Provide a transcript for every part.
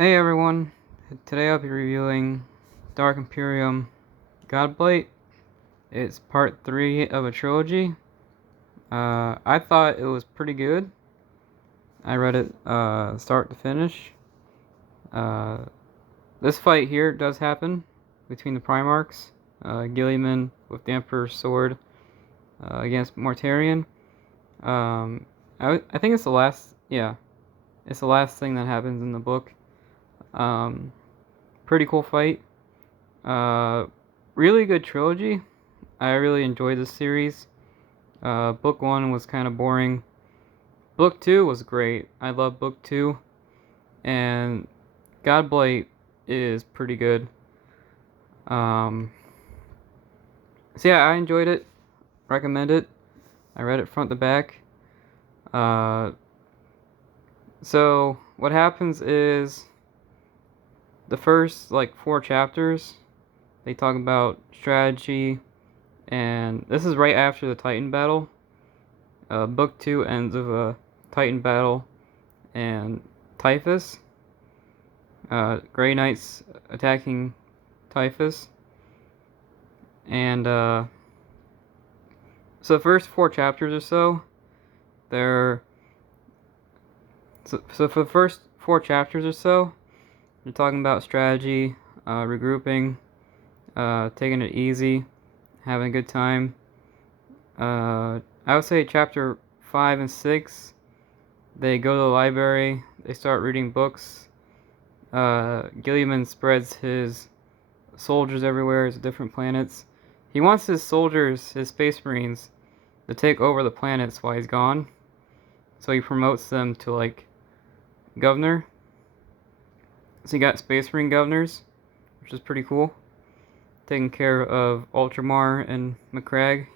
Hey everyone, today I'll be reviewing Dark Imperium Godblight. It's part 3 of a trilogy. I thought it was pretty good. I read it start to finish. Uh, this fight here does happen between the Primarchs. Guilliman with the Emperor's sword against Mortarion. I think it's the last, it's the last thing that happens in the book. Pretty cool fight. Really good trilogy. I really enjoyed this series. Book 1 was kind of boring. Book 2 was great. I love Book 2. And Godblight is pretty good. So yeah, I enjoyed it. Recommend it. I read it front to back. So what happens is the first 4 chapters, they talk about strategy, and this is right after the Titan battle. Book 2 ends with a Titan battle and Typhus. Grey Knights attacking Typhus. And so the first 4 chapters or so, they're... So for the first 4 chapters or so, they're talking about strategy, regrouping, taking it easy, having a good time. I would say chapter 5 and 6, they go to the library, they start reading books. Guilliman spreads his soldiers everywhere to different planets. He wants his soldiers, his space marines, to take over the planets while he's gone. So he promotes them to governor. So you got space marine governors, which is pretty cool. Taking care of Ultramar and McCrag,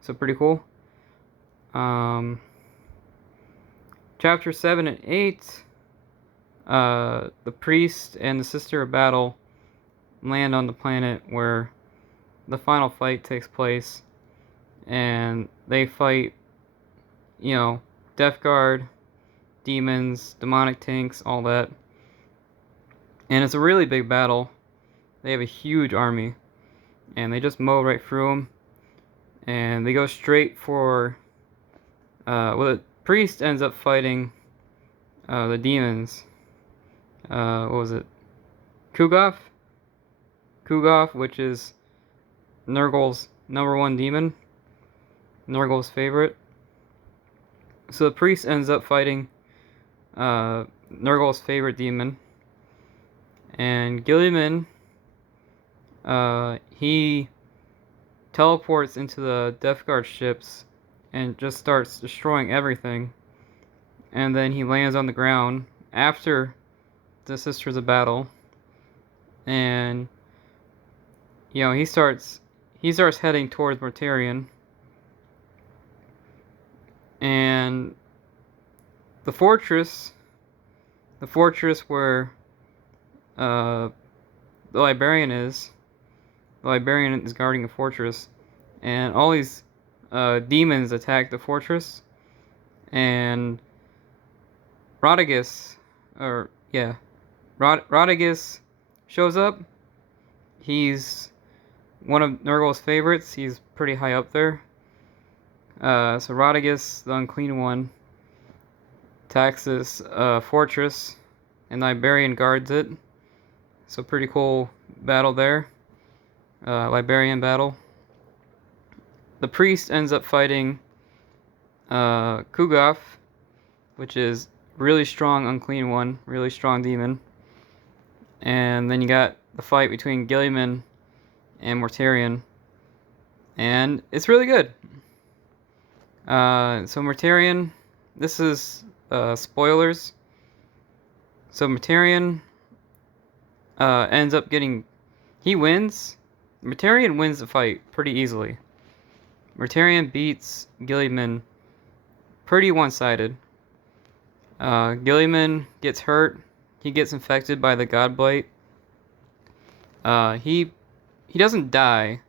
So pretty cool. Chapter 7 and 8, the priest and the sister of battle land on the planet where the final fight takes place, and they fight, Deathguard, demons, demonic tanks, all that. And it's a really big battle. They have a huge army, and they just mow right through them. And they go straight for... the priest ends up fighting the demons. What was it? Kugoth, which is Nurgle's #1 demon. Nurgle's favorite. So the priest ends up fighting Nurgle's favorite demon. And Guilliman, he teleports into the Deathguard ships and just starts destroying everything. And then he lands on the ground after the Sisters of Battle. And he starts heading towards Mortarion. And the fortress where the librarian is guarding a fortress, and all these demons attack the fortress, and Rodriguez shows up. He's one of Nurgle's favorites. He's pretty high up there. So Rodriguez, the Unclean One, attacks this fortress, and the Librarian guards it. So pretty cool battle there. Librarian battle. The priest ends up fighting Kugoth, which is really strong Unclean One, really strong demon. And then you got the fight between Guilliman and Mortarion, and it's really good. So Mortarion, this is spoilers. So Mortarion ends up he wins. Mortarion wins the fight pretty easily. Mortarion beats Guilliman pretty one-sided. Guilliman gets hurt. He gets infected by the Godblight. He doesn't die,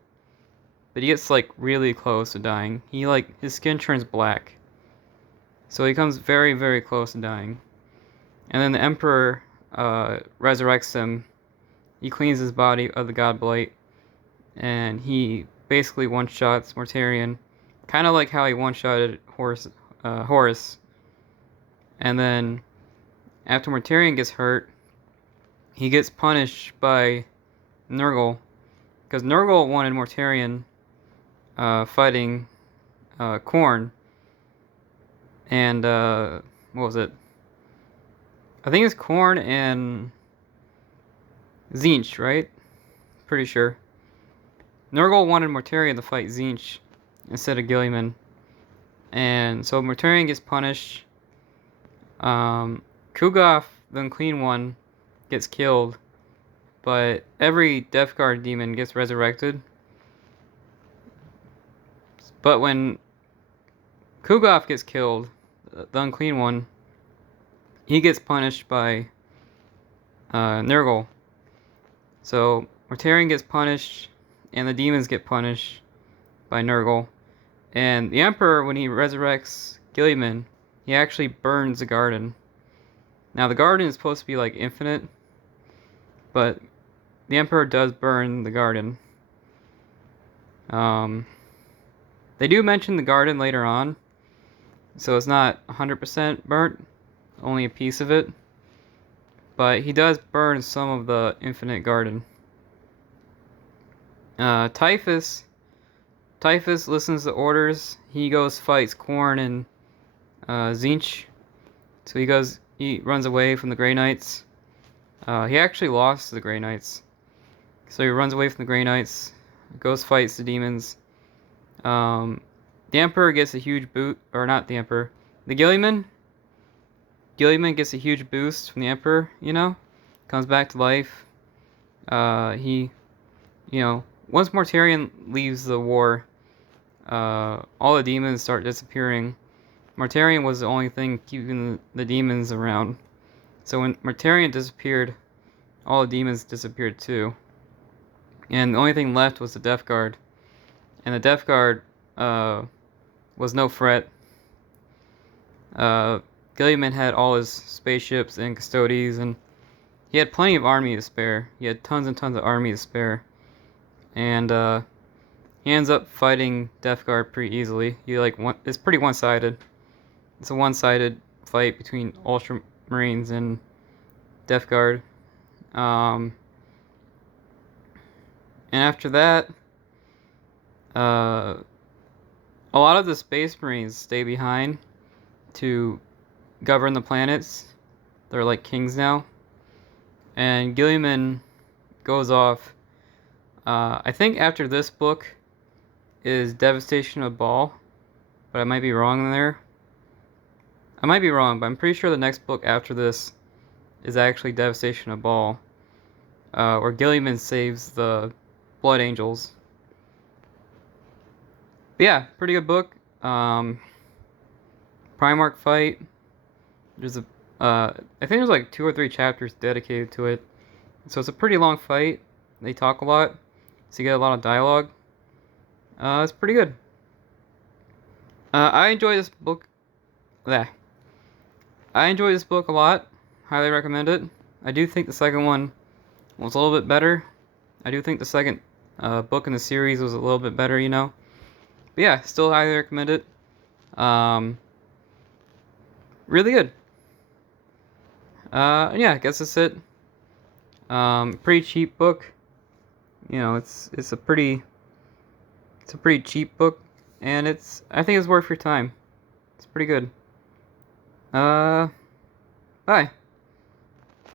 but he gets really close to dying. His skin turns black, so he comes very, very close to dying. And then the Emperor resurrects him. He cleans his body of the Godblight, and he basically one-shots Mortarion, kind of like how he one-shotted Horus. And then, after Mortarion gets hurt, he gets punished by Nurgle, because Nurgle wanted Mortarion fighting Khorne, and what was it? I think it's Khorne and Tzeentch, right? Pretty sure. Nurgle wanted Mortarion to fight Tzeentch instead of Guilliman, and so Mortarion gets punished. Kugoth, the Unclean One, gets killed, but every Deathguard demon gets resurrected. But when Kugoth gets killed, the Unclean One, he gets punished by Nurgle. So Mortarion gets punished, and the demons get punished by Nurgle. And the Emperor, when he resurrects Guilliman, he actually burns the garden. Now the garden is supposed to be like infinite, but the Emperor does burn the garden. They do mention the garden later on, so it's not 100% burnt, only a piece of it. But he does burn some of the infinite garden. Typhus listens to orders. He goes fights Khorne and Tzeentch. So he runs away from the Grey Knights. He actually lost to the Grey Knights. So he runs away from the Grey Knights, goes fights the demons. The Emperor gets a huge boot, or not the Emperor, the Guilliman. Guilliman gets a huge boost from the Emperor, comes back to life. Once Mortarion leaves the war, all the demons start disappearing. Mortarion was the only thing keeping the demons around. So when Mortarion disappeared, all the demons disappeared too. And the only thing left was the Deathguard. And the Deathguard was no threat. Guilliman had all his spaceships and custodies, and he had plenty of army to spare. He had tons and tons of army to spare. And he ends up fighting Deathguard pretty easily. It's pretty one-sided. It's a one-sided fight between Ultramarines and Deathguard. And after that, a lot of the Space Marines stay behind to govern the planets. They're like kings now. And Guilliman goes off. I think after this book is Devastation of Baal, but I might be wrong there. I might be wrong, but I'm pretty sure the next book after this is actually Devastation of Baal, where Guilliman saves the Blood Angels. But yeah, pretty good book. Primarch fight. There's I think there's like 2 or 3 chapters dedicated to it, so it's a pretty long fight. They talk a lot, so you get a lot of dialogue. It's pretty good. I enjoy this book. I enjoy this book a lot. Highly recommend it. I do think the second one was a little bit better. I do think the second book in the series was a little bit better, But yeah, still highly recommend it. Really good. Yeah, I guess that's it. Pretty cheap book. It's a pretty cheap book, and I think it's worth your time. It's pretty good. Bye.